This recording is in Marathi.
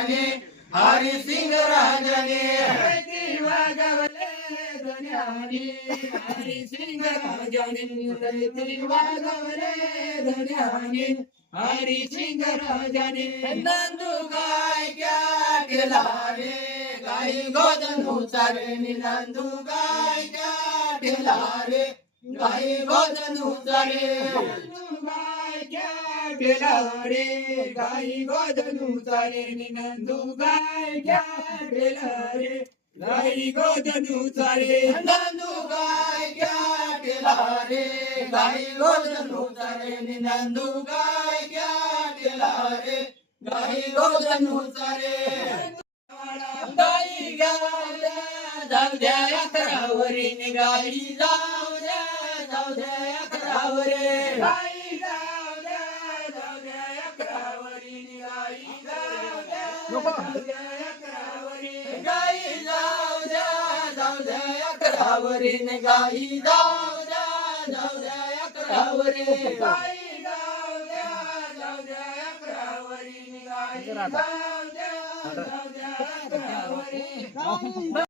हरिसिंग राजाने वागवले धन्यानी हरिसिंग राजाने वागवले धन्यानी हरिसिंग राजाने नंदू गाय क्या केला रे गाई गोधन उचारे नंदू गाय क्या केला रे गाई गोधन उचारे केला रे गाई गोधन उचारे नंदू गाय क्या केला रे गाई गोधन उचारे नंदू गाय क्या केला रे गाई गोधन उचारे नंदू गाय क्या केला रे गाई गोधन उचारे गाई जाऊ द्या अकरावरी गाई जाऊ द्या अकरावरी गाई जाऊ द्या अकरावरी गाई गाई जाऊ द्या अकरावरी गाई जाऊ द्या अकरावरी गाई जाऊ द्या अकरावरी गाई जाऊ द्या अकरावरी